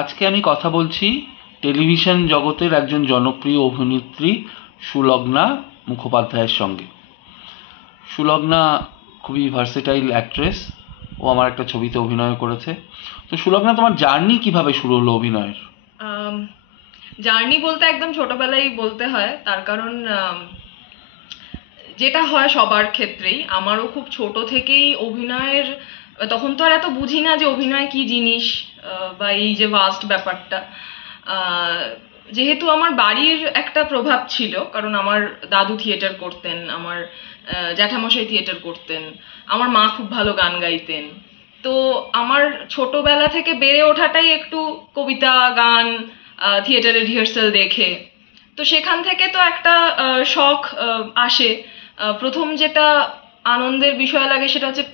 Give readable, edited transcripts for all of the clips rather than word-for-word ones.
আজকে আমি কথা বলছি টেলিভিশন জগতের একজন জনপ্রিয় অভিনেত্রী সুলগ্না মুখোপাধ্যায়ের সঙ্গে। সুলগ্না খুবই ভার্সেটাইল অ্যাক্ট্রেস। ও আমার একটা ছবিতে অভিনয় করেছে। তো সুলগ্না, তোমার জার্নি কিভাবে শুরু হলো অভিনয়ের? জার্নি বলতে একদম ছোটবেলায় বলতে হয়, তার কারণ যেটা হয় সবার ক্ষেত্রেই, আমারও খুব ছোট থেকেই অভিনয়ের, তখন তো আর এত বুঝি না যে অভিনয় কি জিনিস, বা এই যে ভাস্ট ব্যাপারটা। আহ, যেহেতু আমার বাড়ির একটা প্রভাব ছিল, কারণ আমার দাদু থিয়েটার করতেন, আমার জ্যাঠামশাই থিয়েটার করতেন, আমার মা খুব ভালো গান গাইতেন। তো আমার ছোটবেলা থেকে বেড়ে ওঠাটাই একটু কবিতা, গান, থিয়েটারের রিহার্সাল দেখে। তো সেখান থেকে তো একটা শখ আসে। প্রথম যেটা আনন্দের বিষয় লাগে সেটা হচ্ছে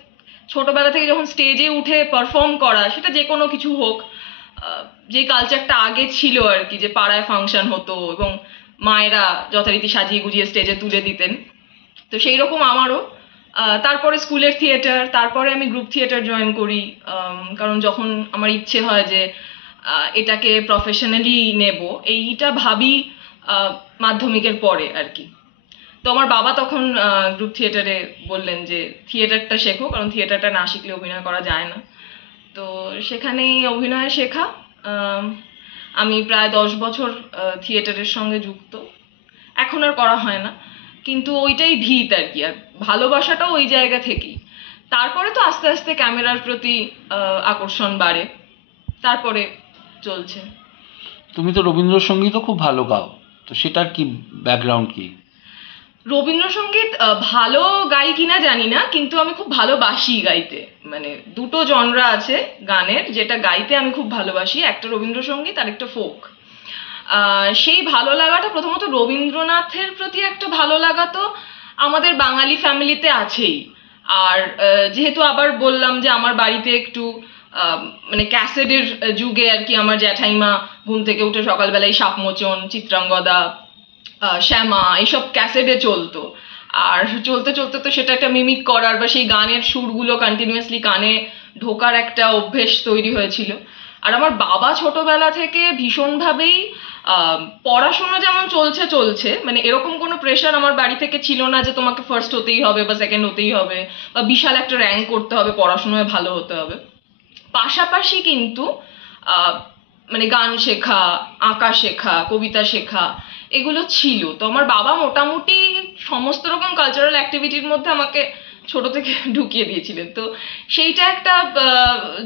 ছোটবেলা থেকে যখন স্টেজে উঠে পারফর্ম করা, সেটা যে কোনো কিছু হোক। যে কালচারটা আগে ছিল আর কি, যে পাড়ায় ফাংশন হতো এবং মায়েরা যথারীতি সাজিয়ে গুজিয়ে স্টেজে তুলে দিতেন। তো সেই রকম আমারও। তারপরে স্কুলের থিয়েটার, তারপরে আমি গ্রুপ থিয়েটার জয়েন করি। কারণ যখন আমার ইচ্ছে হয় যে এটাকে প্রফেশনালি নেব, এইটা ভাবি মাধ্যমিকের পরে আর কি। তো আমার বাবা তখন গ্রুপ থিয়েটারে বললেন যে থিয়েটারটা শেখো, কারণ থিয়েটারটা না শিখলে অভিনয় করা যায় না। তো সেখানেই অভিনয় শেখা। আম, আমি প্রায় 10 বছর থিয়েটারের সঙ্গে যুক্ত। এখন আর করা হয় না, কিন্তু ওইটাই ভিত আর কি। আর ভালোবাসাটাও ওই জায়গা থেকেই। তারপরে তো আস্তে আস্তে ক্যামেরার প্রতি আকর্ষণ বাড়ে, তারপরে চলছে। তুমি তো রবীন্দ্রসঙ্গীতও খুব ভালো গাও, তো সেটার কি ব্যাকগ্রাউন্ড কি? রবীন্দ্রসঙ্গীত ভালো গাই কিনা জানি না, কিন্তু আমি খুব ভালোবাসি গাইতে। মানে দুটো জনরা আছে গানের, যেটা গাইতে আমি খুব ভালোবাসি, একটা রবীন্দ্রসঙ্গীত আর একটা ফোক। সেই ভালো লাগাটা প্রথমত রবীন্দ্রনাথের প্রতি একটা ভালো লাগা তো আমাদের বাঙালি ফ্যামিলিতে আছেই। আর যেহেতু আবার বললাম যে আমার বাড়িতে একটু আহ, মানে ক্যাসেটের যুগে আর কি, আমার জ্যাঠাইমা ঘুম থেকে উঠে সকালবেলায় সাপমোচন, চিত্রাঙ্গদা, শ্যামা এইসব ক্যাসেটে চলতো। আর চলতে চলতে তো সেটা একটা মিমিক করার বা সেই গানের সুরগুলো কন্টিনিউয়াসলি কানে ঢোকার একটা অভ্যেস তৈরি হয়েছিল। আর আমার বাবা ছোটবেলা থেকে ভীষণভাবেই পড়াশোনা যেমন চলছে চলছে, মানে এরকম কোনো প্রেশার আমার বাড়ি থেকে ছিল না যে তোমাকে ফার্স্ট হতেই হবে বা সেকেন্ড হতেই হবে বা বিশাল একটা র্যাঙ্ক করতে হবে, পড়াশোনায় ভালো হতে হবে। পাশাপাশি কিন্তু আহ, মানে গান শেখা, আঁকা শেখা, কবিতা শেখা, এগুলো ছিল। তো আমার বাবা মোটামুটি সমস্ত রকম কালচারাল অ্যাক্টিভিটির মধ্যে আমাকে ছোট থেকে ঢুকিয়ে দিয়েছিলেন। তো সেইটা একটা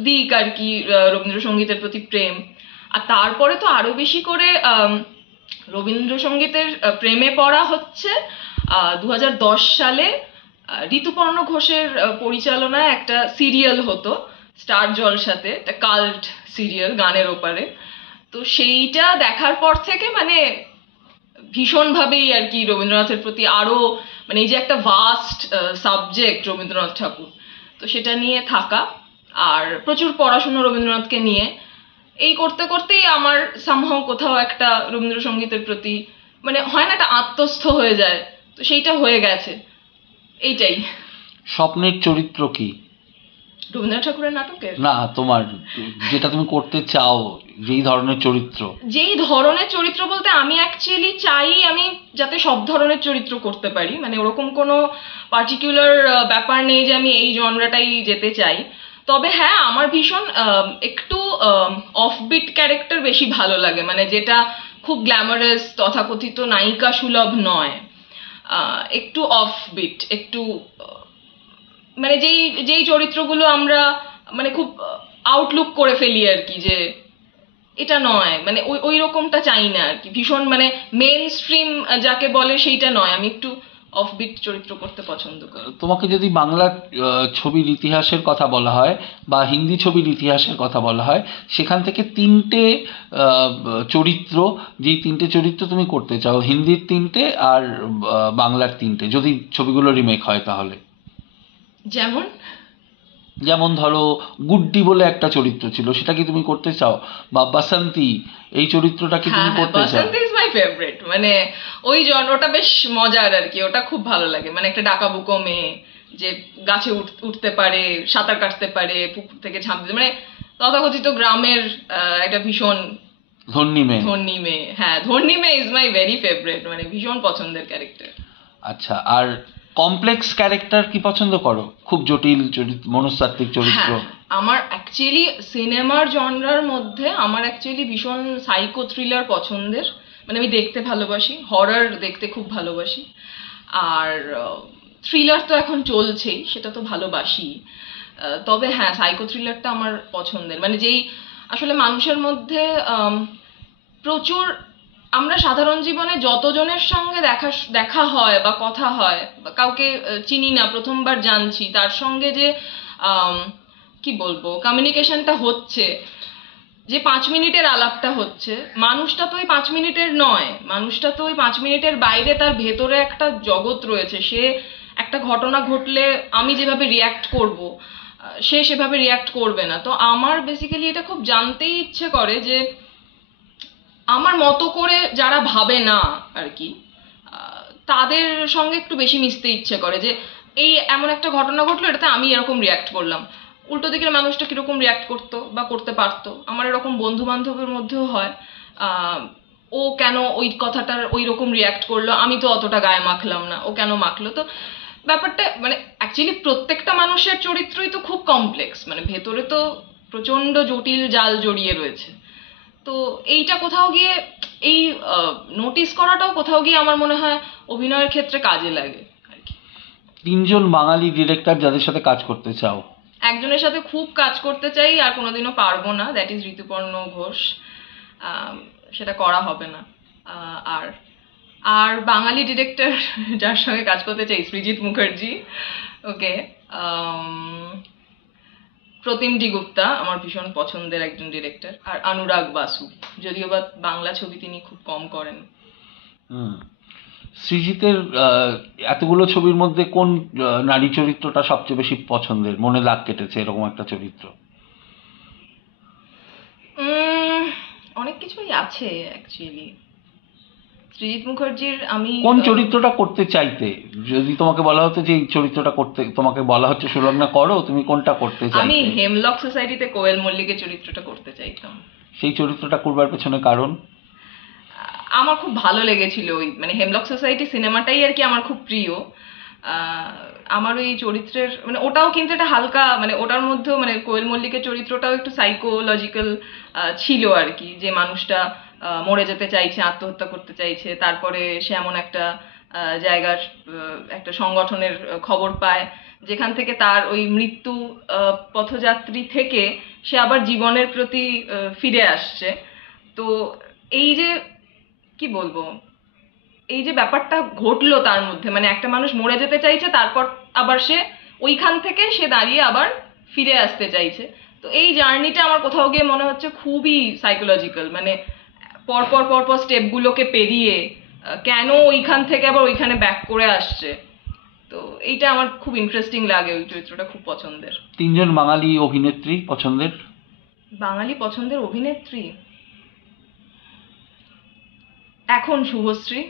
দিক আর কি, রবীন্দ্রসঙ্গীতের প্রতি প্রেম। আর তারপরে তো আরো বেশি করে রবীন্দ্রসঙ্গীতের প্রেমে পড়া হচ্ছে 2010 সালে ঋতুপর্ণ ঘোষের পরিচালনায় একটা সিরিয়াল হতো স্টার জলসাতে, একটা কাল্ট সিরিয়াল গানের ওপারে। তো সেইটা দেখার পর থেকে মানে ভীষণভাবেই আর কি রবীন্দ্রনাথের প্রতি আরো, মানে এই যে একটা ভাস্ট সাবজেক্ট রবীন্দ্রনাথ ঠাকুর, তো সেটা নিয়ে থাকা। আর প্রচুর পড়াশুনো রবীন্দ্রনাথকে নিয়ে, এই করতে করতেই আমার সামহাও কোথাও একটা রবীন্দ্রসঙ্গীতের প্রতি, মানে হয় না, একটা আত্মস্থ হয়ে যায়, তো সেইটা হয়ে গেছে। এইটাই। স্বপ্নের চরিত্র কি? রবীন্দ্রনাথ ঠাকুরের নাটকের না, তোমার যেটা তুমি করতে চাও, যেই ধরনের চরিত্র। যেই ধরনের চরিত্র বলতে আমি অ্যাকচুয়ালি চাই আমি যাতে সব ধরনের চরিত্র করতে পারি, মানে ওরকম কোনো পার্টিকুলার ব্যাপার নেই যে আমি এই জনরাটাই যেতে চাই। তবে হ্যাঁ, আমার ভীষণ একটু অফবিট ক্যারেক্টার বেশি ভালো লাগে, মানে যেটা খুব গ্ল্যামারাস তথাকথিত নায়িকা সুলভ নয়। একটু অফবিট, একটু মানে যেই যেই চরিত্রগুলো আমরা মানে খুব আউটলুক করে ফেলি আর কি, যে এটা নয়, মানে ওই ওই রকমটা চাই না আর কি। ভীষণ মানে মেন স্ট্রিম যাকে বলে সেইটা নয়, আমি একটু অফবিট চরিত্র করতে পছন্দ করি। তোমাকে যদি বাংলা ছবির ইতিহাসের কথা বলা হয় বা হিন্দি ছবির ইতিহাসের কথা বলা হয়, সেখান থেকে তিনটে আহ, চরিত্র, যেই তিনটে চরিত্র তুমি করতে চাও, হিন্দির তিনটে আর বাংলার তিনটে, যদি ছবিগুলো রিমেক হয় তাহলে। যেমন যেমন ধরো, গুড্ডি বলে একটা চরিত্র ছিল, সেটা কি তুমি করতে চাও? বা বাসন্তী, এই চরিত্রটা কি হ্যাঁ তুমি হ্যাঁ, করতে চাও? বাসন্তী ইজ মাই ফেভারিট। মানে ওই ওটা বেশ মজার আর কি, ওটা খুব ভালো লাগে। মানে একটা ডাকাবুকো মেয়ে যে গাছে উঠতে পারে, সাঁতার কাটতে পারে, পুকুর থেকে ঝাঁপ দিতে, মানে তথাকথিত গ্রামের একটা ভীষণ ধন্যী মেয়ে। ধন্যী মেয়ে, হ্যাঁ ধন্যী মেয়ে ইজ মাই ভেরি ফেভারিট, মানে ভীষণ পছন্দের ক্যারেক্টার। আচ্ছা, আর কমপ্লেক্স ক্যারেক্টার কি পছন্দ করো? খুব জটিল চরিত্র, মনস্তাত্ত্বিক চরিত্র? হ্যাঁ, আমার অ্যাকচুয়ালি সিনেমার জনরার মধ্যে আমার অ্যাকচুয়ালি ভীষণ সাইকো থ্রিলার পছন্দের, মানে আমি দেখতে ভালোবাসি, হরর দেখতে খুব ভালোবাসি। আর থ্রিলার তো এখন চলছেই, সেটা তো ভালোবাসি। তবে হ্যাঁ, সাইকো থ্রিলারটা আমার পছন্দের, মানে যেই আসলে মানুষের মধ্যে প্রচুর, আমরা সাধারণ জীবনে যতজনের সঙ্গে দেখা দেখা হয় বা কথা হয়, বা কাউকে চিনি না, প্রথমবার জানছি, তার সঙ্গে যে আম, কি বলবো, কমিউনিকেশনটা হচ্ছে, যে 5 মিনিটের আলাপটা হচ্ছে, মানুষটা তো ওই 5 মিনিটের নয়, মানুষটা তো ওই 5 মিনিটের বাইরে, তার ভেতরে একটা জগৎ রয়েছে। সে একটা ঘটনা ঘটলে আমি যেভাবে রিয়্যাক্ট করব, সে সেভাবে রিয়্যাক্ট করবে না। তো আমার বেসিক্যালি এটা খুব জানতেই ইচ্ছে করে যে আমার মতো করে যারা ভাবে না আর কি, তাদের সঙ্গে একটু বেশি মিশতে ইচ্ছে করে, যে এই এমন একটা ঘটনা ঘটলো, এটাতে আমি এরকম রিয়াক্ট করলাম, উল্টো দিকের মানুষটা কিরকম রিয়াক্ট করতো বা করতে পারতো। আমার এরকম বন্ধু বান্ধবের মধ্যেও হয়, ও কেন ওই কথাটার ওই রকম রিয়াক্ট করলো, আমি তো অতটা গায়ে মাখলাম না, ও কেন মাখলো। তো ব্যাপারটা মানে অ্যাকচুয়ালি প্রত্যেকটা মানুষের চরিত্রই তো খুব কমপ্লেক্স, মানে ভেতরে তো প্রচন্ড জটিল জাল জড়িয়ে রয়েছে। তো এইটা কোথাও গিয়ে, এই নোটিস করাটাও কোথাও গিয়ে আমার মনে হয় অভিনয়ের ক্ষেত্রে কাজে লাগে আর কি। 3জন বাঙালি ডিরেক্টর যাদের সাথে কাজ করতে চাও? একজনের সাথে খুব কাজ করতে চাই, আর কোনোদিনও পারবো না, দ্যাট ইজ ঋতুপর্ণ ঘোষ। সেটা করা হবে না। আর আর বাঙালি ডিরেক্টর যার সঙ্গে কাজ করতে চাই, সৃজিত মুখার্জি, ওকে, প্রতিমডি গুপ্তা আমার ভীষণ পছন্দের একজন ডিরেক্টর, আর অনুরাগ বাসু, যদিও বা বাংলা ছবি তিনি খুব কম করেন। সৃজিতের এতগুলো ছবির মধ্যে কোন নারী চরিত্রটা সবচেয়ে বেশি পছন্দের, মনে দাগ কেটেছে এরকম একটা চরিত্র? অনেক কিছুই আছে অ্যাকচুয়ালি। সৃজিত মুখার্জির আমি কোন চরিত্রটা করতে চাইতে, যদি তোমাকে বলা হতো যে এই চরিত্রটা করতে, তোমাকে বলা হচ্ছে সুলগ্না করো, তুমি কোনটা করতে আমি চাইতে? হেমলক সোসাইটিতে কোয়েল মল্লিকের চরিত্রটা করতে চাইতাম। সেই চরিত্রটা করবার পেছনে কারণ? আমার খুব ভালো লেগেছিল ওই, মানে হেমলক সোসাইটি সিনেমাটাই আর কি আমার খুব প্রিয়। আমার ওই চরিত্রের, মানে ওটাও কিন্তু একটা হালকা, মানে ওটার মধ্যেও, মানে কোয়েল মল্লিকের চরিত্রটাও একটু সাইকোলজিক্যাল ছিল আর কি, যে মানুষটা মরে যেতে চাইছে, আত্মহত্যা করতে চাইছে, তারপরে সে এমন একটা জায়গার একটা সংগঠনের খবর পায়, যেখান থেকে তার ওই মৃত্যু পথযাত্রী থেকে সে আবার জীবনের প্রতি ফিরে আসছে। তো এই যে কি বলবো, এই যে ব্যাপারটা ঘটলো তার মধ্যে, মানে একটা মানুষ মরে যেতে চাইছে, তারপর আবার সে ওইখান থেকে সে দাঁড়িয়ে আবার ফিরে আসতে চাইছে। তো এই জার্নিটা আমার কোথাও গিয়ে মনে হচ্ছে খুবই সাইকোলজিক্যাল, মানে পরপর পরপর স্টেপগুলোকে পেরিয়ে কেন ওইখান থেকে আবার ওইখানে ব্যাক করে আসছে। তো এইটা আমার খুব ইন্টারেস্টিং লাগে, ওই চরিত্রটা খুব পছন্দের। 3জন বাঙালি অভিনেত্রী পছন্দের? বাঙালি পছন্দের অভিনেত্রী এখন শুভশ্রী,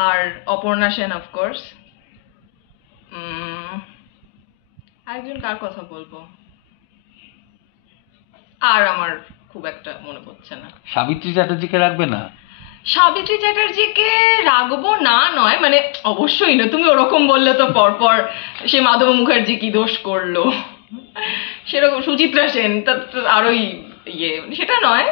আর অপর্ণা সেন অফকোর্স। আরেকজন কার কথা বলবো, আর আমার খুব একটা মনে পড়ছে না। সাবিত্রী চ্যাটার্জিকে রাখবে না? সাবিত্রী চ্যাটার্জিকে রাখবো না নয়, মানে অবশ্যই না, তুমি ওরকম বললে তো পরপর সে মাধব মুখার্জি কি দোষ করলো, সেরকম সুচিত্রা সেন তা তো আরোই ইয়ে, সেটা নয়,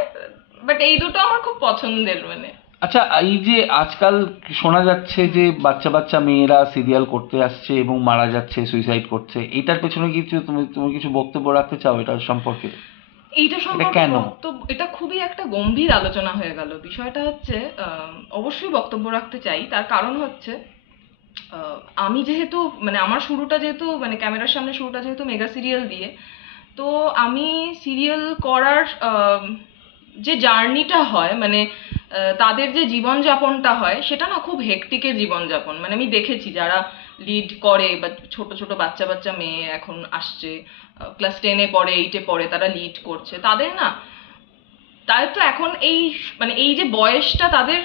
বাট এই দুটো আমার খুব পছন্দের। মানে আচ্ছা, এই যে আজকাল শোনা যাচ্ছে যে বাচ্চা বাচ্চা মেয়েরা সিরিয়াল করতে আসছে এবং মারা যাচ্ছে, সুইসাইড করছে, এটার পেছনে কিছু তুমি তুমি কিছু বক্তব্য রাখতে চাও এটার সম্পর্কে? এইটা সম্পর্কে কেন? বক্তব্য, এটা খুবই একটা গম্ভীর আলোচনা হয়ে গেল। বিষয়টা হচ্ছে, অবশ্যই বক্তব্য রাখতে চাই, তার কারণ হচ্ছে আমি যেহেতু, মানে আমার শুরুটা যেহেতু, মানে ক্যামেরার সামনে শুরুটা যেহেতু মেগা সিরিয়াল দিয়ে, তো আমি সিরিয়াল করার যে জার্নিটা হয়, মানে তাদের যে জীবনযাপনটা হয়, সেটা না খুব হেক্টিকের জীবনযাপন। মানে আমি দেখেছি যারা লিড করে, বা ছোট ছোট বাচ্চা বাচ্চা মেয়ে এখন আসছে, ক্লাস 10-এ পড়ে, 8-এ পড়ে, তারা লিড করছে, তাদের না, তাদের তো এখন এই, মানে এই যে বয়সটা তাদের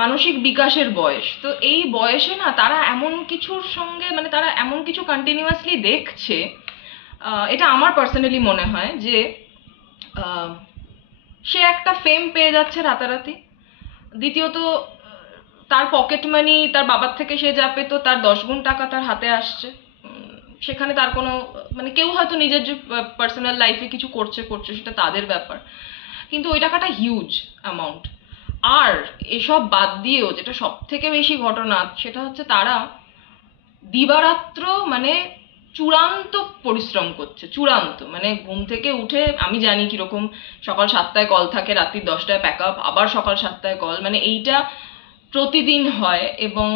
মানসিক বিকাশের বয়স, তো এই বয়সে না তারা এমন কিছুর সঙ্গে, মানে তারা এমন কিছু কন্টিনিউয়াসলি দেখছে, এটা আমার পার্সোনালি মনে হয় যে আহ, সে একটা ফেম পেয়ে যাচ্ছে রাতারাতি। দ্বিতীয়ত তার পকেট মানি তার বাবার থেকে সে যা পেতো তার 10 গুণ টাকা তার হাতে আসছে। সেখানে তার কোনো মানে কেউ হয়তো নিজের যে পার্সোনাল লাইফে কিছু করছে করছে সেটা তাদের ব্যাপার, কিন্তু ওই টাকাটা হিউজ অ্যামাউন্ট। আর এসব বাদ দিয়েও যেটা সব থেকে বেশি ঘটনা সেটা হচ্ছে তারা দিবারাত্র মানে চূড়ান্ত পরিশ্রম করছে, চূড়ান্ত মানে ঘুম থেকে উঠে, আমি জানি কিরকম সকাল 7টায় কল থাকে, রাত্রি 10টায় প্যাক আপ, আবার সকাল 7টায় কল, মানে এইটা প্রতিদিন হয়। এবং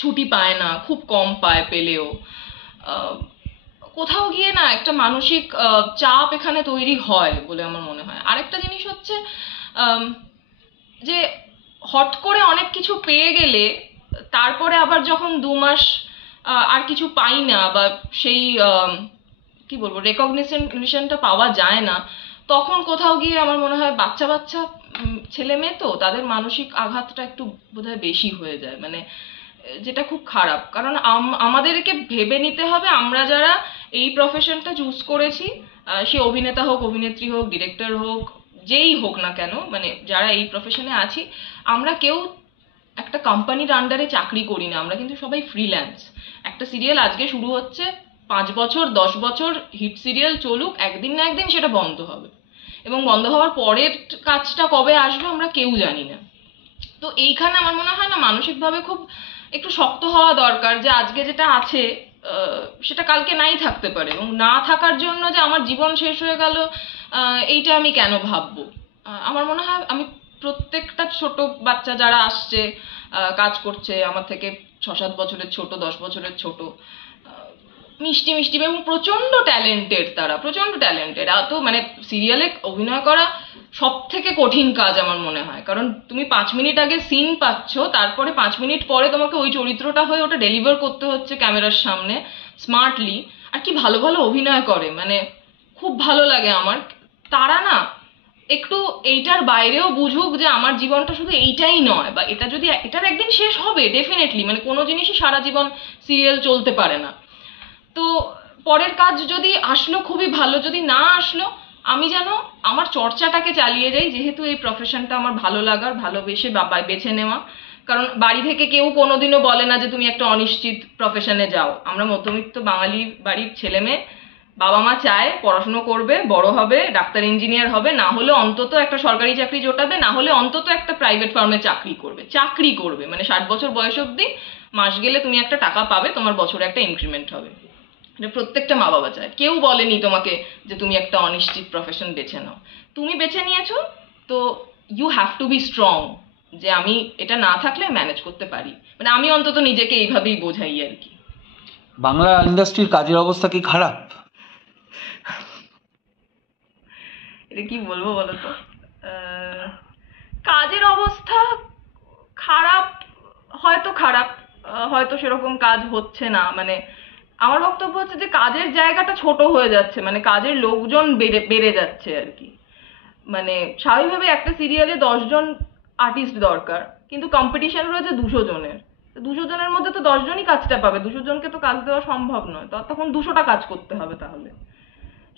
ছুটি পায় না, খুব কম পায়, পেলেও আহ, কোথাও গিয়ে না একটা মানসিক চাপ এখানে তৈরি হয় বলে আমার মনে হয়। আরেকটা জিনিস হচ্ছে আম, যে হট করে অনেক কিছু পেয়ে গেলে তারপরে আবার যখন 2 মাস আর কিছু পাই না, বা সেই কি বলবো রেকগনিশনটা পাওয়া যায় না, তখন কোথাও গিয়ে আমার মনে হয় বাচ্চা বাচ্চা ছেলে মেয়ে তো তাদের মানসিক আঘাতটা একটু বোধহয় বেশি হয়ে যায়, মানে যেটা খুব খারাপ। কারণ আমাদেরকে ভেবে নিতে হবে আমরা যারা এই প্রফেশনটা চুজ করেছি, সে অভিনেতা হোক, অভিনেত্রী হোক, ডিরেক্টর হোক, যেই হোক না কেন, মানে যারা এই প্রফেশনে আছি, আমরা কেউ একটা কোম্পানির আন্ডারে চাকরি করি না, আমরা কিন্তু সবাই ফ্রিল্যান্স। একটা সিরিয়াল আজকে শুরু হচ্ছে, 5 বছর 10 বছর হিট সিরিয়াল চলুক, একদিন না একদিন সেটা বন্ধ হবে, এবং বন্ধ হওয়ার পরের কাজটা কবে আসবে আমরা কেউ জানি না। তো এইখানে আমার মনে হয় না মানসিকভাবে খুব একটু শক্ত হওয়া দরকার, যে আজকে যেটা আছে সেটা কালকে নাই থাকতে পারে, এবং না থাকার জন্য যে আমার জীবন শেষ হয়ে গেল এইটা আমি কেন ভাববো। আমার মনে হয় আমি প্রত্যেকটা ছোট বাচ্চা যারা আসছে, কাজ করছে আমার থেকে 6-7 বছরের ছোট, 10 বছরের ছোট, মিষ্টি মিষ্টি এবং প্রচন্ড ট্যালেন্টেড, তারা প্রচন্ড ট্যালেন্টেড। তো মানে সিরিয়ালে অভিনয় করা সব থেকে কঠিন কাজ আমার মনে হয়, কারণ তুমি 5 মিনিট আগে সিন পাচ্ছ, তারপরে 5 মিনিট পরে তোমাকে ওই চরিত্রটা হয়ে ওটা ডেলিভার করতে হচ্ছে ক্যামেরার সামনে স্মার্টলি। আর কি ভালো ভালো অভিনয় করে, মানে খুব ভালো লাগে আমার। তারা না একটু এইটার বাইরেও বুঝুক যে আমার জীবনটা শুধু এইটাই নয়, বা এটা যদি এটার একদিন শেষ হবে ডেফিনেটলি, মানে কোনো জিনিসই সারা জীবন সিরিয়াল চলতে পারে না। তো পরের কাজ যদি আসলো খুবই ভালো, যদি না আসলো আমি যেন আমার চর্চাটাকে চালিয়ে যাই, যেহেতু এই প্রফেশনটা আমার ভালো লাগার, ভালোবেসে বেছে নেওয়া। কারণ বাড়ি থেকে কেউ কোনোদিনও বলে না যে তুমি একটা অনিশ্চিত প্রফেশনে যাও। আমরা মধ্যবিত্ত বাঙালি বাড়ির ছেলে মেয়ে, বাবা মা চায় পড়াশুনো করবে, বড় হবে, ডাক্তার ইঞ্জিনিয়ার হবে, না হলে অন্তত একটা সরকারি চাকরি জোটাবে, না হলে অন্তত একটা প্রাইভেট ফার্মে চাকরি করবে, মানে 60 বছর বয়স অবধি মাস গেলে তুমি একটা টাকা পাবে, তোমার বছরে একটা ইনক্রিমেন্ট হবে। এটা প্রত্যেকটা মা বাবা চায়। কেউ বলেনি তোমাকে যে তুমি একটা অনিশ্চিত প্রফেশন বেছে নাও। তুমি বেছে নিয়েছো, তো you have to be strong, যে আমি এটা না থাকলে ম্যানেজ করতে পারি। মানে আমি অন্তত নিজেকে এইভাবেই বোঝাই আর কি। বাংলা ইন্ডাস্ট্রির কাজের অবস্থা কি খারাপ? এটা কি বলবো বলো তো, কাজের অবস্থা খারাপ, হয়তো খারাপ, হয়তো সেরকম কাজ হচ্ছে না, মানে আমার বক্তব্য হচ্ছে যে কাজের জায়গাটা ছোট হয়ে যাচ্ছে, মানে কাজের লোকজন বেড়ে বেড়ে যাচ্ছে আর কি। মানে স্বাভাবিকভাবে একটা সিরিয়ালে 10 জন আর্টিস্ট দরকার, কিন্তু কম্পিটিশন রয়েছে 200 জনের। 200 জনের মধ্যে তো 10 জনই কাজটা পাবে, 200 জনকে তো কাজ দেওয়া সম্ভব নয়, তো তখন 200টা কাজ করতে হবে। তাহলে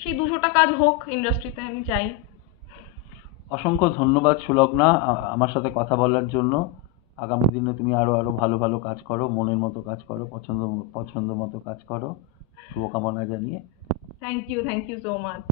সেই 200টা কাজ হোক ইন্ডাস্ট্রিতে, আমি চাই। অসংখ্য ধন্যবাদ সুলগ্না, আমার সাথে কথা বলার জন্য। আগামী দিনে তুমি আরো আরো ভালো ভালো কাজ করো, মনের মতো কাজ করো, পছন্দ পছন্দ মতো কাজ করো, শুভকামনা জানিয়ে। Thank you so much.